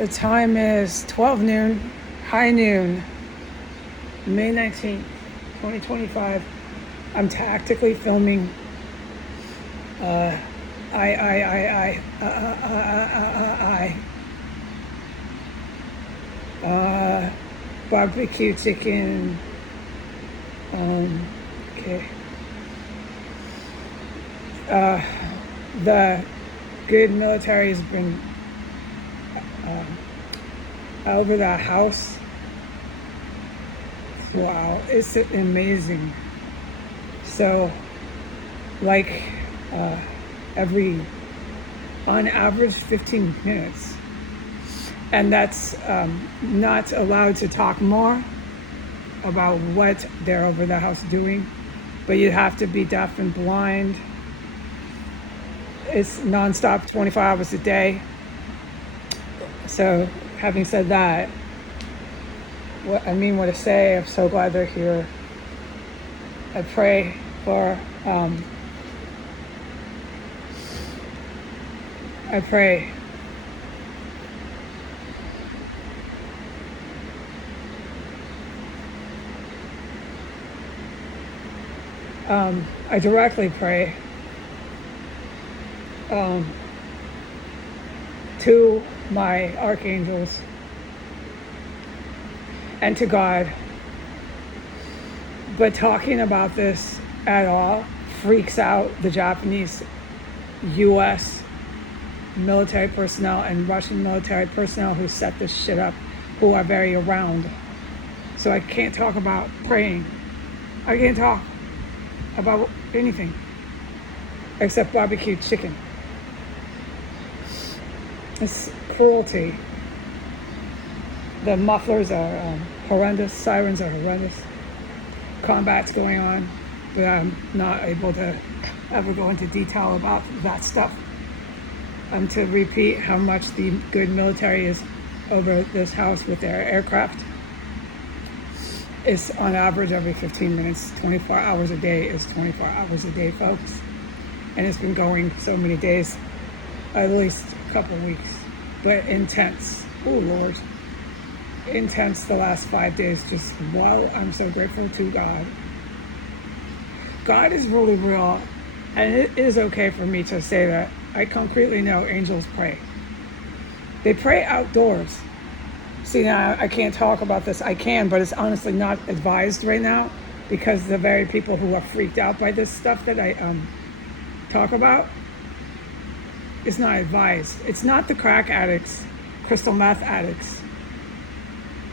The time is 12 noon, high noon, May 19th, 2025. I'm tactically filming barbecue chicken. Okay. The good military has been over the house. Wow, it's amazing. So, like on average, 15 minutes. And that's not allowed to talk more about what they're over the house doing, but you have to be deaf and blind. It's nonstop, 24 hours a day. So, having said that, what to say, I'm so glad they're here. I pray for, I pray I directly pray to my archangels and to God. But talking about this at all freaks out the Japanese, US military personnel and Russian military personnel who set this shit up, who are very around. So I can't talk about praying. I can't talk about anything except barbecue chicken. It's cruelty. The mufflers are horrendous. Sirens are horrendous. Combat's going on, but I'm not able to ever go into detail about that stuff. To repeat how much the good military is over this house with their aircraft. It's on average every 15 minutes, 24 hours a day is 24 hours a day, folks. And it's been going so many days, at least a couple of weeks, but intense. Oh, Lord. Intense the last 5 days. Just, wow, I'm so grateful to God. God is really real, and it is okay for me to say that. I concretely know angels pray. They pray outdoors. See, now I can't talk about this. I can, but it's honestly not advised right now because the very people who are freaked out by this stuff that I talk about, it's not advised. It's not the crack addicts, crystal meth addicts.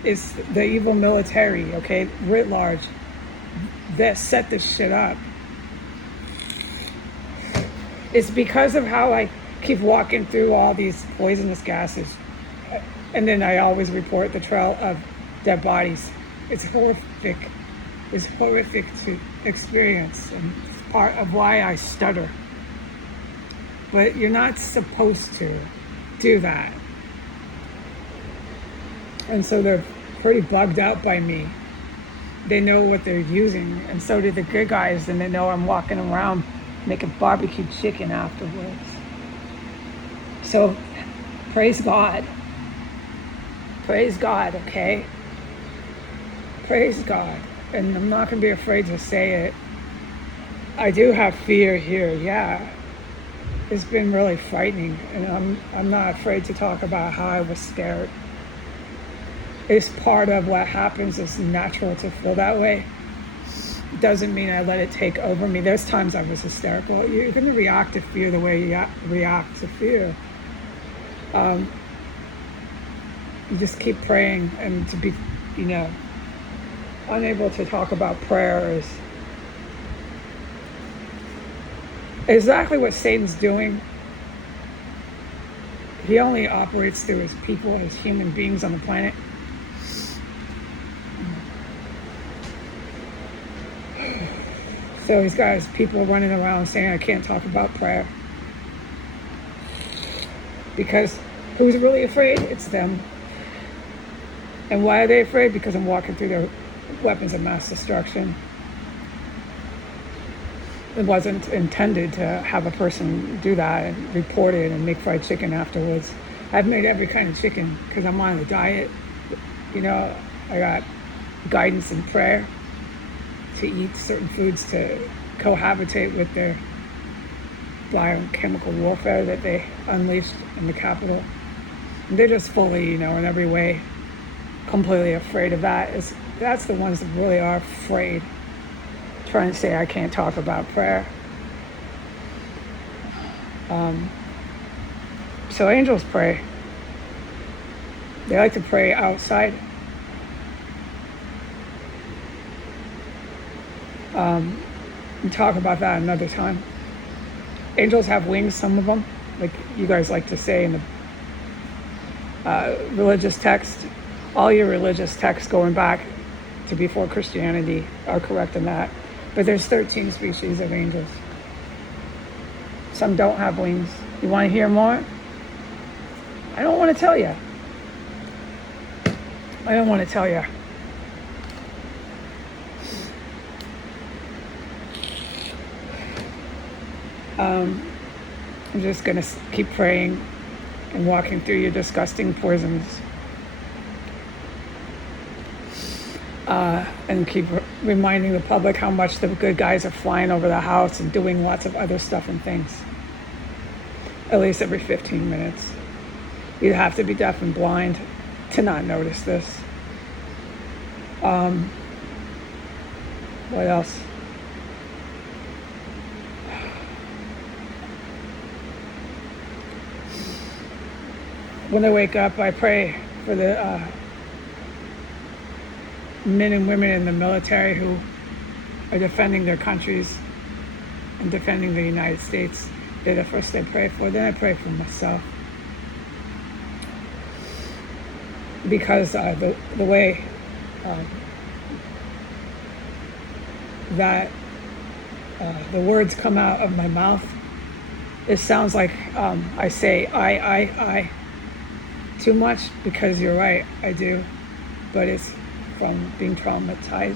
It's the evil military, okay, writ large, that set this shit up. It's because of how I keep walking through all these poisonous gases. And then I always report the trail of dead bodies. It's horrific. It's horrific to experience, and part of why I stutter. But you're not supposed to do that. And so they're pretty bugged out by me. They know what they're using, and so do the good guys, and they know I'm walking around making barbecue chicken afterwards. So, praise God. Praise God, okay? Praise God. And I'm not going to be afraid to say it. I do have fear here, yeah. It's been really frightening, and I'm not afraid to talk about how I was scared. It's part of what happens. It's natural to feel that way. Doesn't mean I let it take over me. There's times I was hysterical. You're going to react to fear the way you react to fear. You just keep praying, and to be, unable to talk about prayer is exactly what Satan's doing. He only operates through his people, his human beings on the planet. So he's got his people running around saying, I can't talk about prayer. Because who's really afraid? It's them. And why are they afraid? Because I'm walking through their weapons of mass destruction. It wasn't intended to have a person do that and report it and make fried chicken afterwards. I've made every kind of chicken because I'm on a diet. You know, I got guidance in prayer to eat certain foods to cohabitate with their biochemical warfare that they unleashed in the Capitol. And they're just fully, in every way, completely afraid of that. That's the ones that really are afraid, trying to say I can't talk about prayer. So angels pray. They like to pray outside. And talk about that another time. Angels have wings, some of them, like you guys like to say in the religious text. All your religious texts going back to before Christianity are correct in that. But there's 13 species of angels. Some don't have wings. You want to hear more? I don't want to tell you. I don't want to tell you. I'm just going to keep praying and walking through your disgusting poisons. And keep reminding the public how much the good guys are flying over the house and doing lots of other stuff and things. At least every 15 minutes. You have to be deaf and blind to not notice this. What else? When I wake up, I pray for the men and women in the military who are defending their countries and defending the United States. They're the first I pray for. Then I pray for myself. Because the way that the words come out of my mouth, it sounds like I say I too much, because you're right, I do, but it's from being traumatized.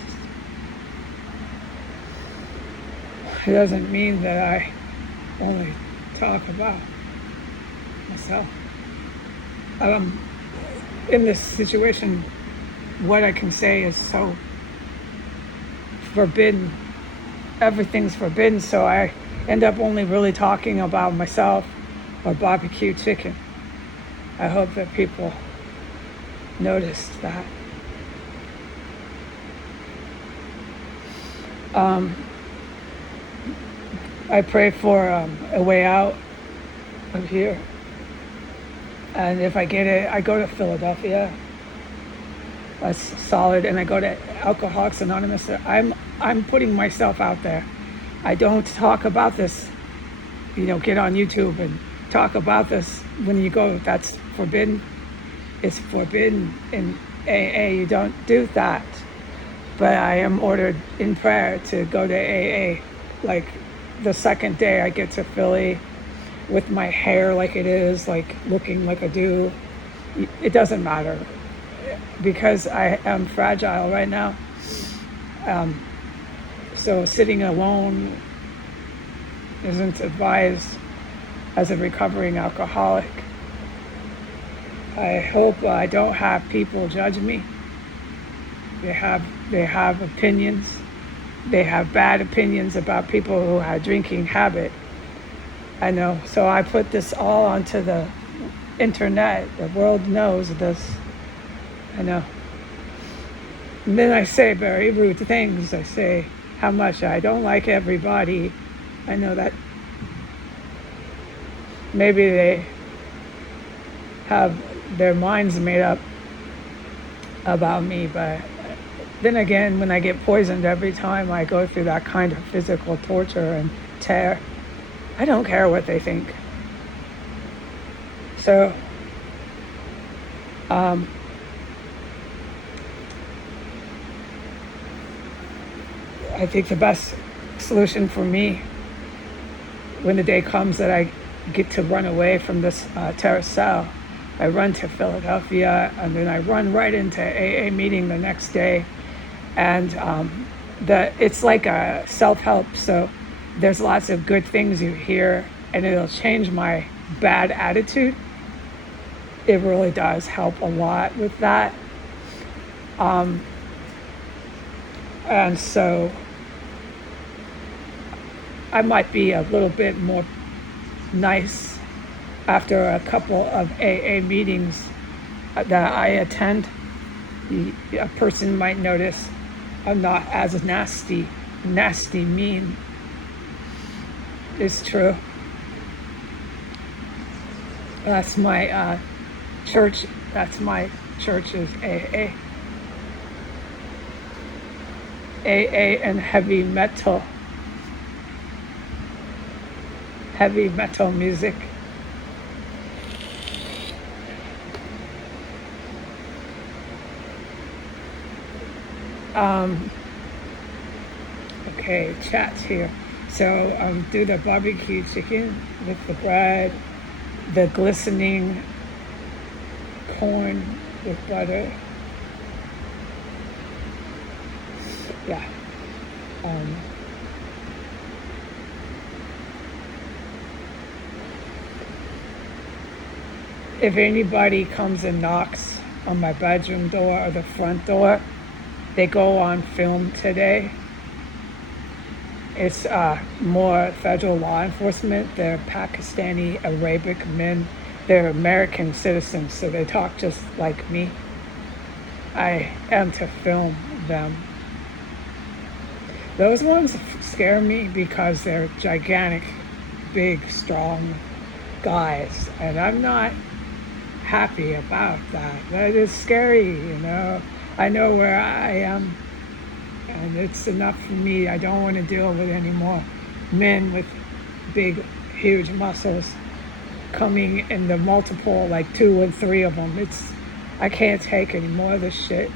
It doesn't mean that I only talk about myself. In this situation, what I can say is so forbidden. Everything's forbidden, so I end up only really talking about myself or barbecue chicken. I hope that people noticed that. I pray for a way out of here. And if I get it, I go to Philadelphia. That's solid. And I go to Alcoholics Anonymous. I'm putting myself out there. I don't talk about this, get on YouTube and talk about this when you go. That's forbidden. It's forbidden in AA. You don't do that. But I am ordered in prayer to go to AA. Like the second day I get to Philly with my hair like it is, like looking like I do. It doesn't matter because I am fragile right now. So sitting alone isn't advised as a recovering alcoholic. I hope I don't have people judge me. They have opinions. They have bad opinions about people who have drinking habit. I know. So I put this all onto the internet. The world knows this. I know. And then I say very rude things. I say how much I don't like everybody. I know that maybe they have their minds made up about me, but then again, when I get poisoned every time I go through that kind of physical torture and tear, I don't care what they think. So, I think the best solution for me when the day comes that I get to run away from this terrorist cell, I run to Philadelphia, and then I run right into AA meeting the next day. And it's like a self-help, so there's lots of good things you hear, and it'll change my bad attitude. It really does help a lot with that. And so I might be a little bit more nice after a couple of AA meetings that I attend. A person might notice I'm not as nasty, mean. It's true. That's my church. That's my church's AA. AA and heavy metal music. Okay, chat's here. So do the barbecue chicken with the bread, the glistening corn with butter. Yeah. If anybody comes and knocks on my bedroom door or the front door, they go on film today. It's more federal law enforcement. They're Pakistani Arabic men. They're American citizens, so they talk just like me. I am to film them. Those ones scare me because they're gigantic, big, strong guys, and I'm not happy about that. That is scary, you know. I know where I am, and it's enough for me. I don't want to deal with any more men with big, huge muscles coming in the multiple, like 2 and 3 of them. I can't take any more of this shit.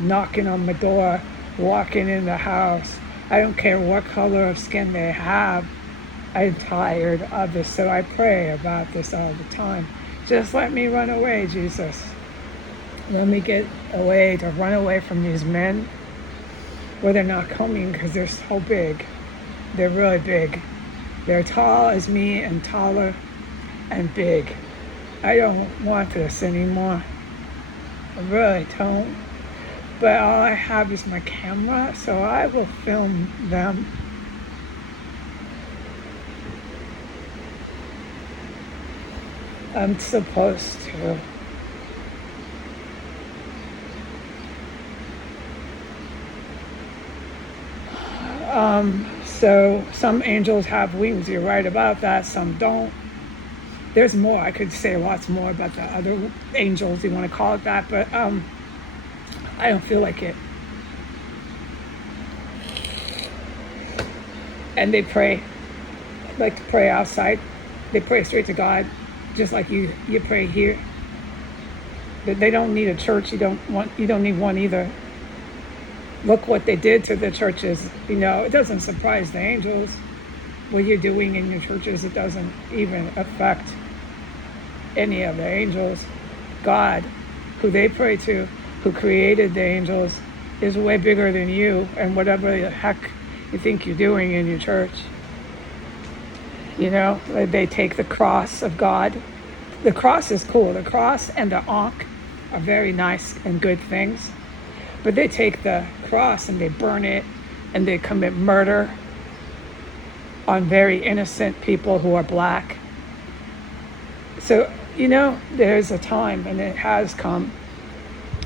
Knocking on my door, walking in the house. I don't care what color of skin they have. I'm tired of this, so I pray about this all the time. Just let me run away, Jesus. Let me get away, to run away from these men. Well, they're not coming because they're so big. They're really big. They're tall as me and taller and big. I don't want this anymore. I really don't. But all I have is my camera, so I will film them. I'm supposed to. So some angels have wings. You're right about that. Some don't. There's more. I could say lots more about the other angels, you want to call it that, but I don't feel like it. And they pray, like to pray outside. They pray straight to God, just like you pray here. But they don't need a church. You don't need one either. Look what they did to the churches. You know, it doesn't surprise the angels. What you're doing in your churches, it doesn't even affect any of the angels. God, who they pray to, who created the angels, is way bigger than you and whatever the heck you think you're doing in your church. You know, they take the cross of God. The cross is cool. The cross and the ankh are very nice and good things. But they take the cross and they burn it and they commit murder on very innocent people who are black. So, you know, there's a time, and it has come,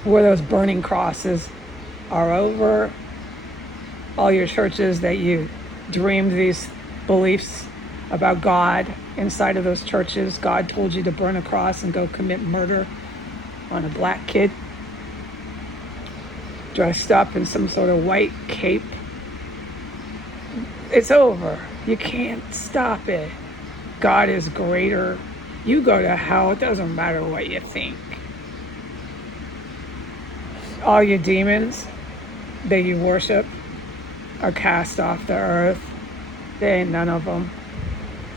where those burning crosses are over. All your churches that you dreamed these beliefs about God inside of those churches, God told you to burn a cross and go commit murder on a black kid dressed up in some sort of white cape. It's over. You can't stop it. God is greater. You go to hell. It doesn't matter what you think. All your demons that you worship are cast off the earth. There ain't none of them.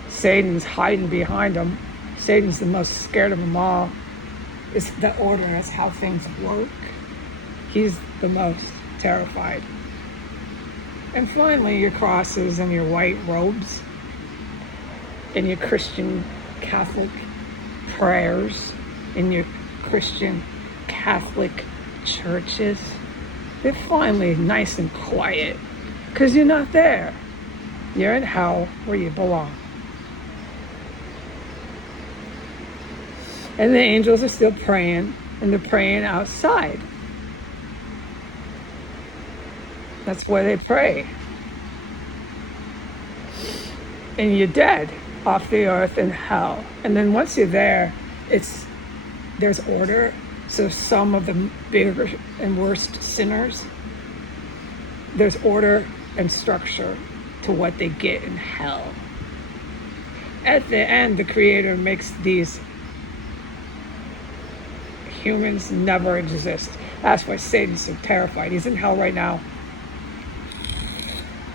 Satan's hiding behind them. Satan's the most scared of them all. It's the order. That's how things work. He's the most terrified. And finally, your crosses and your white robes and your Christian Catholic prayers in your Christian Catholic churches, they're finally nice and quiet because you're not there. You're in hell where you belong. And the angels are still praying, and they're praying outside. That's where they pray. And you're dead off the earth in hell. And then once you're there, there's order. So some of the bigger and worst sinners, there's order and structure to what they get in hell. At the end, the Creator makes these humans never exist. That's why Satan's so terrified. He's in hell right now.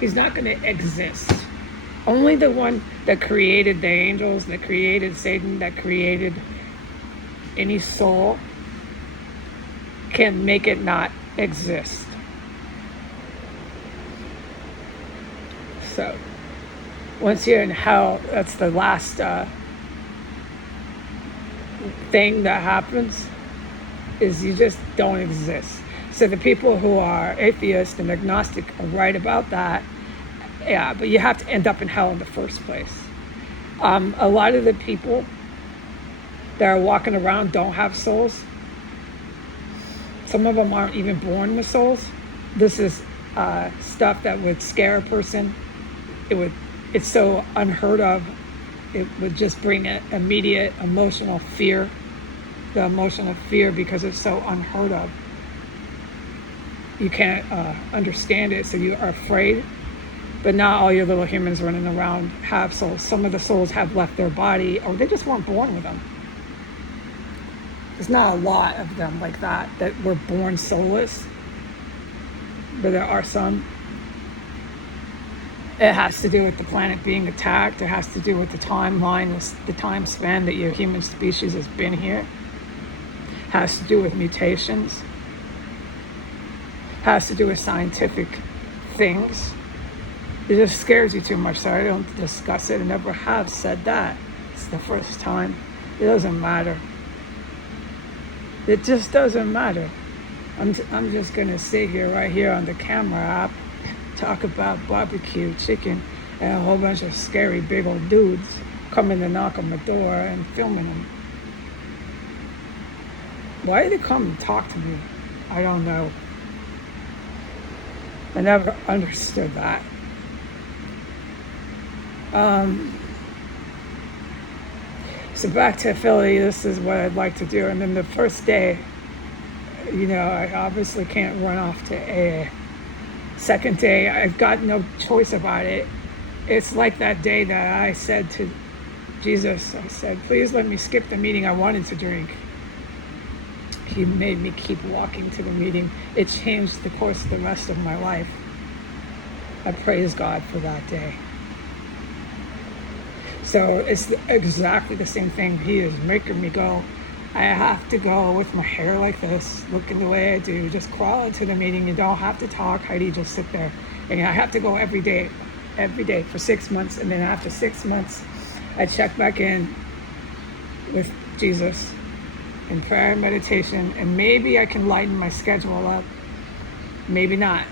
He's not going to exist. Only the one that created the angels, that created Satan, that created any soul can make it not exist. So, once you're in hell, that's the last thing that happens, is you just don't exist. So the people who are atheist and agnostic are right about that. Yeah, but you have to end up in hell in the first place. A lot of the people that are walking around don't have souls. Some of them aren't even born with souls. This is stuff that would scare a person. It's so unheard of. It would just bring an immediate emotional fear. The emotional fear because it's so unheard of. You can't understand it, so you are afraid. But not all your little humans running around have souls. Some of the souls have left their body, or they just weren't born with them. There's not a lot of them like that were born soulless, but there are some. It has to do with the planet being attacked. It has to do with the timeline, the time span that your human species has been here. It has to do with mutations. It has to do with scientific things. It just scares you too much, so I don't discuss it. I never have said that. It's the first time. It doesn't matter. It just doesn't matter. I'm just gonna sit here right here on the camera app, talk about barbecue chicken and a whole bunch of scary big old dudes coming to knock on my door and filming them. Why do they come and talk to me? I don't know. I never understood that. So back to Philly, this is what I'd like to do. And then the first day, I obviously can't run off to AA. Second day, I've got no choice about it. It's like that day that I said to Jesus, I said, please let me skip the meeting. I wanted to drink. He made me keep walking to the meeting. It changed the course of the rest of my life. I praise God for that day. So it's exactly the same thing. He is making me go. I have to go with my hair like this, looking the way I do, just crawl into the meeting. You don't have to talk, Heidi, just sit there. And I have to go every day for 6 months. And then after 6 months, I check back in with Jesus in prayer and meditation. And maybe I can lighten my schedule up. Maybe not.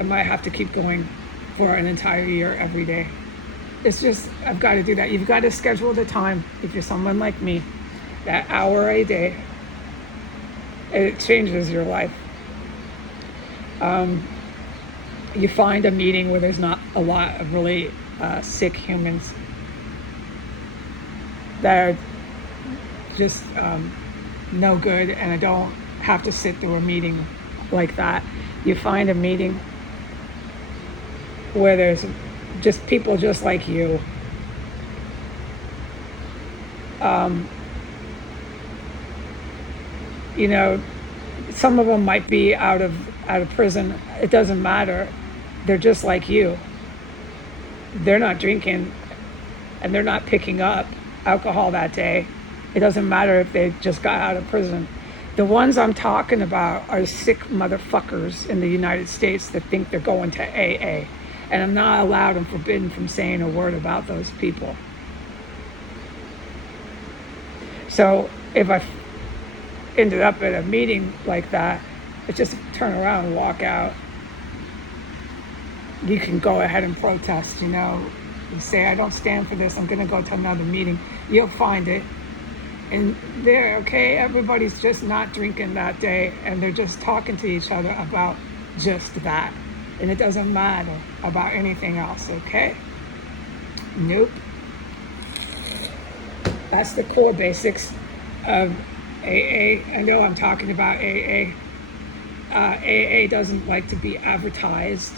I might have to keep going for an entire year every day. It's just, I've got to do that. You've got to schedule the time, if you're someone like me, that hour a day. It changes your life. You find a meeting where there's not a lot of really sick humans that are just no good, and I don't have to sit through a meeting like that. You find a meeting where there's just people just like you. Some of them might be out of prison. It doesn't matter. They're just like you. They're not drinking and they're not picking up alcohol that day. It doesn't matter if they just got out of prison. The ones I'm talking about are sick motherfuckers in the United States that think they're going to AA. And I'm not allowed and forbidden from saying a word about those people. So if I ended up at a meeting like that, it's just turn around and walk out. You can go ahead and protest, and say, I don't stand for this, I'm going to go to another meeting. You'll find it. And there, okay, everybody's just not drinking that day, and they're just talking to each other about just that. And it doesn't matter about anything else, okay? Nope. That's the core basics of AA. I know I'm talking about AA. AA doesn't like to be advertised.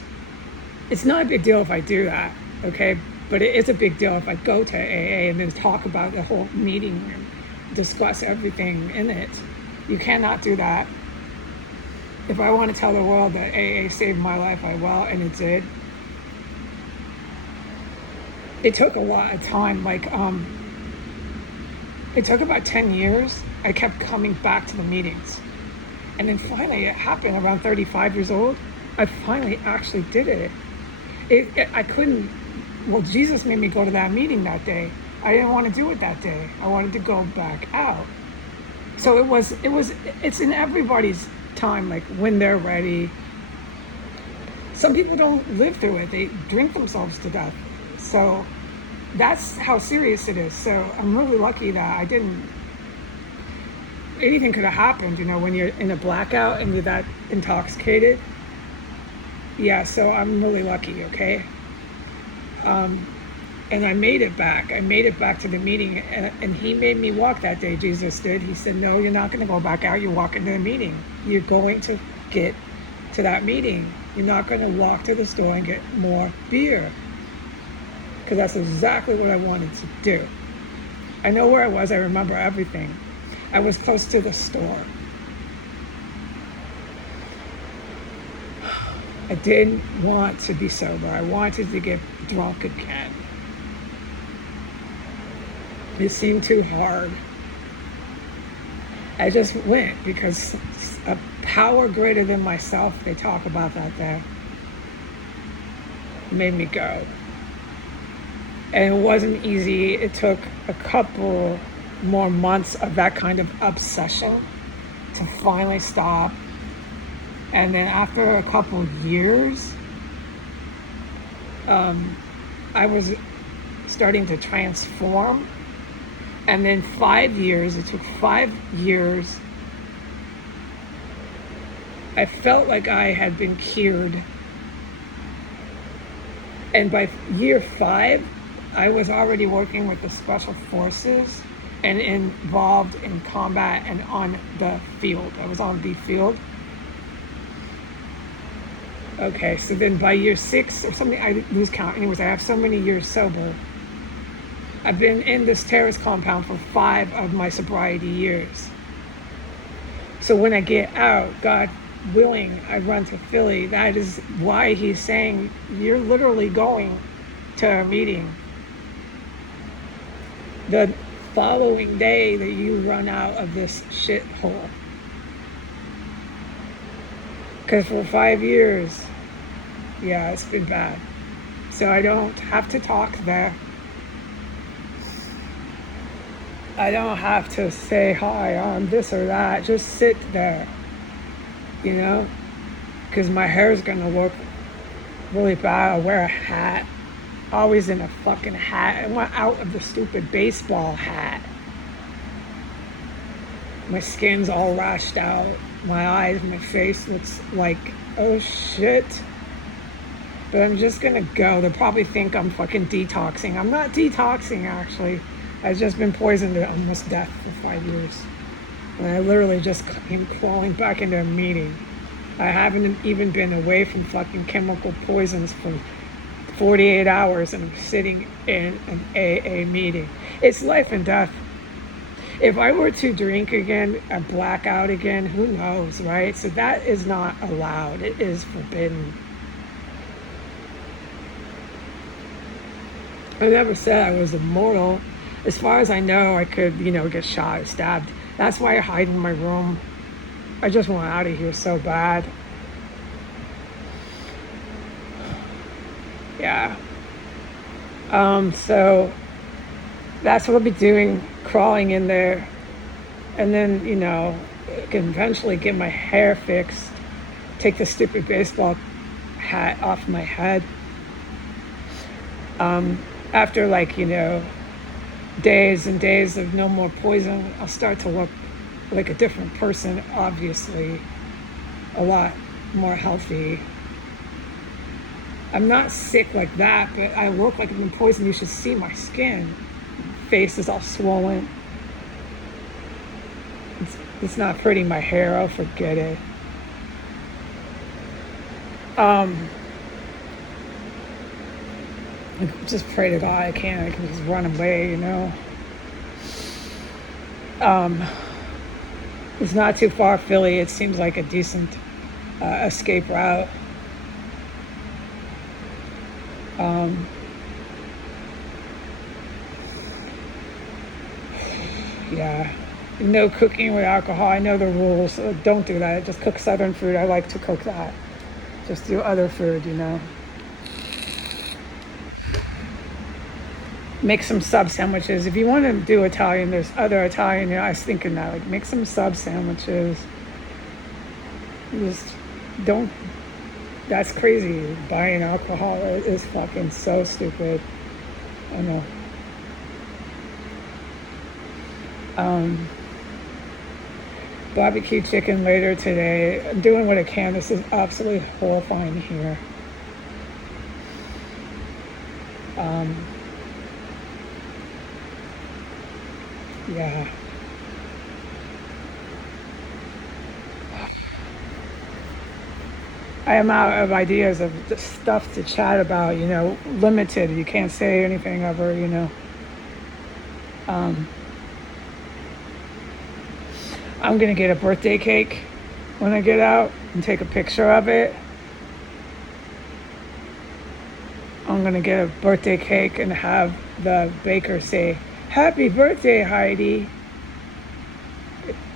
It's not a big deal if I do that, okay? But it is a big deal if I go to AA and then talk about the whole meeting and discuss everything in it. You cannot do that. If I want to tell the world that AA saved my life, I will, and it did. It took a lot of time, it took about 10 years. I kept coming back to the meetings. And then finally it happened around 35 years old. I finally actually did it. I couldn't, Jesus made me go to that meeting that day. I didn't want to do it that day. I wanted to go back out. So it's in everybody's time, like when they're ready. Some people don't live through it. They drink themselves to death. So that's how serious it is. So I'm really lucky that I didn't. Anything could have happened, when you're in a blackout and you're that intoxicated. Yeah, so I'm really lucky, okay? And I made it back. I made it back to the meeting, and he made me walk that day, Jesus did. He said, no, you're not going to go back out. You're walking to the meeting. You're going to get to that meeting. You're not going to walk to the store and get more beer. Because that's exactly what I wanted to do. I know where I was. I remember everything. I was close to the store. I didn't want to be sober. I wanted to get drunk again. It seemed too hard. I just went because a power greater than myself, they talk about that there, made me go. And it wasn't easy. It took a couple more months of that kind of obsession to finally stop. And then after a couple years, I was starting to transform. And then 5 years, it took 5 years, I felt like I had been cured. And by year 5, I was already working with the Special Forces and involved in combat and on the field. I was on the field. Okay, so then by year 6 or something, I lose count. Anyways, I have so many years sober. I've been in this terrorist compound for 5 of my sobriety years. So when I get out, God willing, I run to Philly. That is why he's saying, you're literally going to a meeting the following day that you run out of this shithole. Because for 5 years, yeah, it's been bad. So I don't have to talk there. I don't have to say, hi, I'm this or that. Just sit there, because my hair is going to look really bad. I wear a hat, always in a fucking hat. I want out of the stupid baseball hat. My skin's all rashed out. My eyes, my face looks like, oh shit. But I'm just going to go. They'll probably think I'm fucking detoxing. I'm not detoxing, actually. I've just been poisoned to almost death for 5 years. And I literally just came crawling back into a meeting. I haven't even been away from fucking chemical poisons for 48 hours, and I'm sitting in an AA meeting. It's life and death. If I were to drink again, a blackout again, who knows, right? So that is not allowed. It is forbidden. I never said I was immortal. As far as I know, I could, get shot or stabbed. That's why I hide in my room. I just want out of here so bad. Yeah. So that's what I'll be doing, crawling in there And then, I can eventually get my hair fixed, take the stupid baseball hat off my head. After, like, days and days of no more poison, I'll start to look like a different person, obviously, a lot more healthy. I'm not sick like that, but I look like I've been poisoned. You should see my skin. Face is all swollen. It's not pretty. My hair, oh, forget it. Just pray to God I can just run away. It's not too far, Philly. It seems like a decent escape route. Yeah. No cooking with alcohol. I know the rules. So don't do that. Just cook Southern food. I like to cook that. Just do other food. Make some sub sandwiches. If you want to do Italian, there's other Italian. I was thinking that. Like, make some sub sandwiches. Just don't. That's crazy. Buying alcohol is fucking so stupid. I know. Barbecue chicken later today. I'm doing what I can. This is absolutely horrifying here. Yeah. I am out of ideas of the stuff to chat about, limited. You can't say anything ever. I'm going to get a birthday cake when I get out and take a picture of it. I'm going to get a birthday cake and have the baker say, "Happy birthday, Heidi,"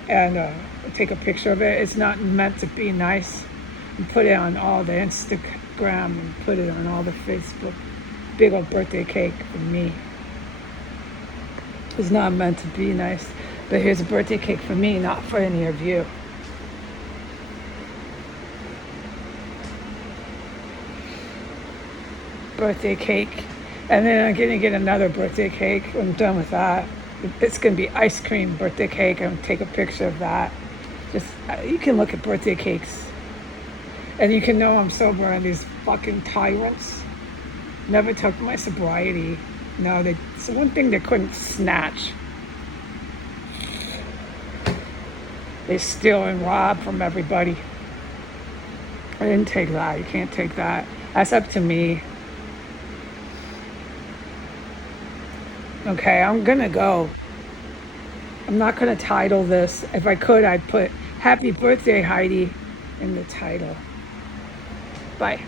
and take a picture of it. It's not meant to be nice. And put it on all the Instagram and put it on all the Facebook. Big old birthday cake for me. It's not meant to be nice. But here's a birthday cake for me, not for any of you. Birthday cake. And then I'm going to get another birthday cake when I'm done with that. It's going to be ice cream birthday cake. I'm going to take a picture of that. Just, you can look at birthday cakes. And you can know I'm sober, and these fucking tyrants never took my sobriety. No, it's the one thing they couldn't snatch. They steal and rob from everybody. I didn't take that. You can't take that. That's up to me. Okay, I'm gonna go. I'm not gonna title this. If I could, I'd put "Happy Birthday, Heidi" in the title. Bye.